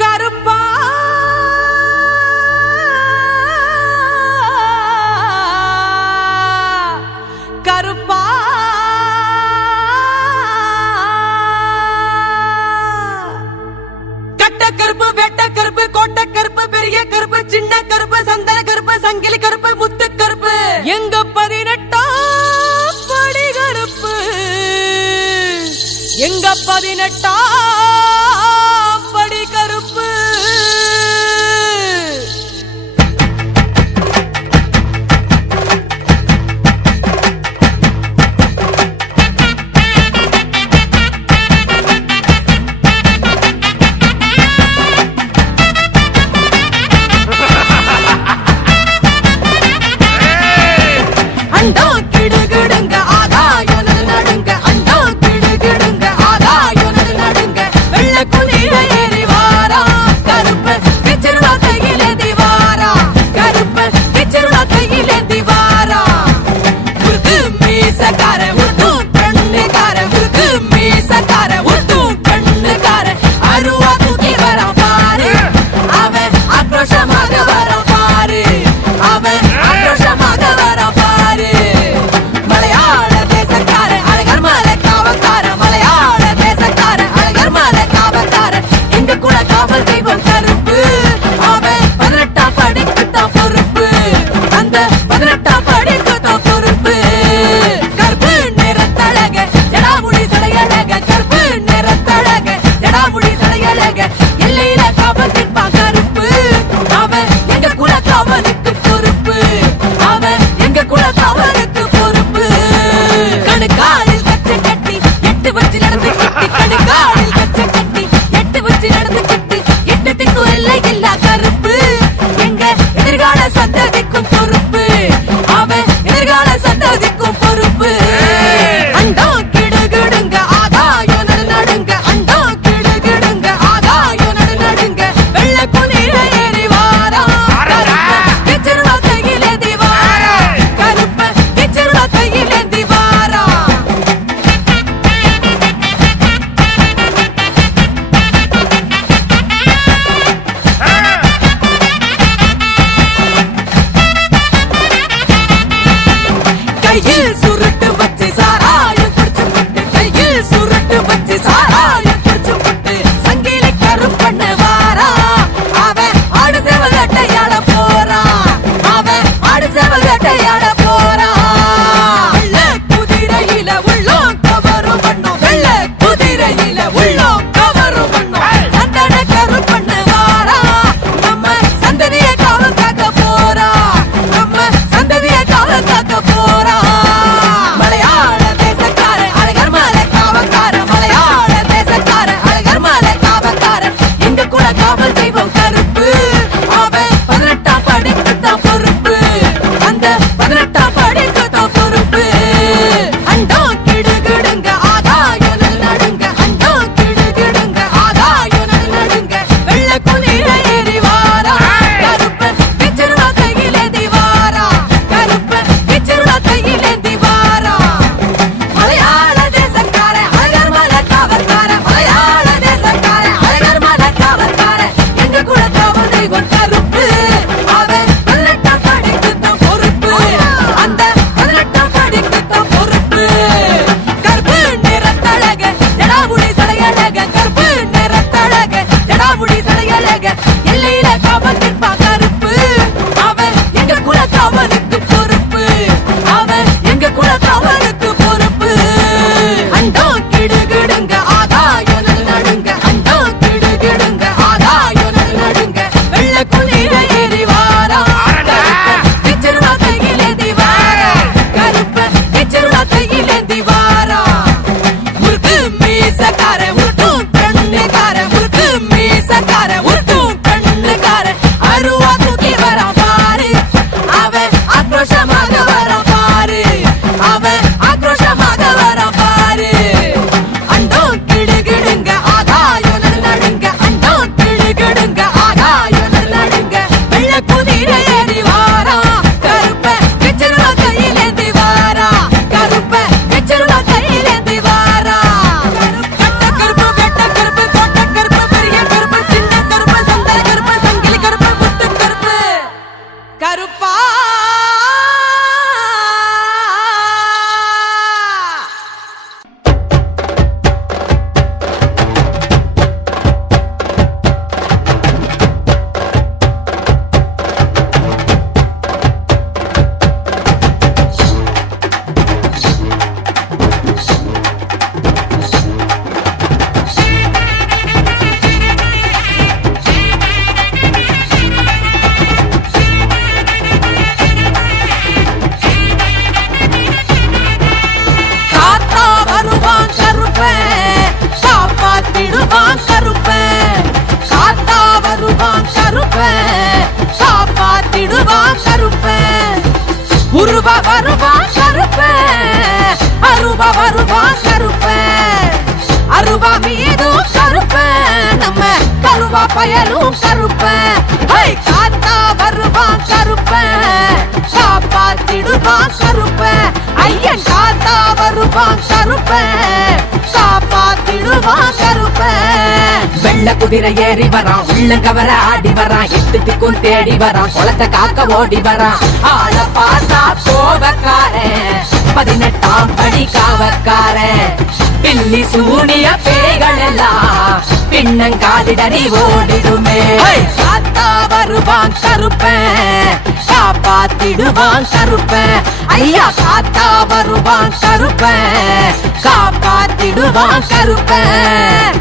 கருப்பா கருப்பா கட்ட கருப்பு வெட்ட கருப்பு கோட்டை கருப்பு பெரிய கருப்பு சின்ன கருப்பு சந்தன கருப்பு சங்கிலி கருப்பு முத்து கருப்பு எங்க 18ஆம் படி கருப்பு எங்க 18ஆம் படி கருப்பு அண்டா கிடுகிடுங்க ஆதாயம் நடுங்க அண்டா கிடுகிடுங்க ஆதாயம் நடுங்க பாவ பயலும் கருப்பன் காத்தா வருவான் கருப்பன் காப்பாத்திடுவான் கருப்பன் ஐயன் காத்தா வருவான் கருப்பன் காப்பாத்திடுவான் கருப்பன் வெள்ள குதிரை ஏறி வரான் உள்ள கவர ஆடி வரான் எட்டு திக்கும் தேடி வரான் குளத்தை காக்க ஓடி வரான் ஆள பார்த்தா கோபக்காரன் 18ஆம் படி காவக்காரன் பில்லி சூனிய பேய்கள் எல்லாம் பின்னங்காலிடறி ஓடிடுமே காத்தா வருவான் கருப்பன் காப்பாத்திடுவான் கருப்பன் ஐயா காத்தா வருவான் கருப்பன் காப்பாத்திடுவான் கருப்பன்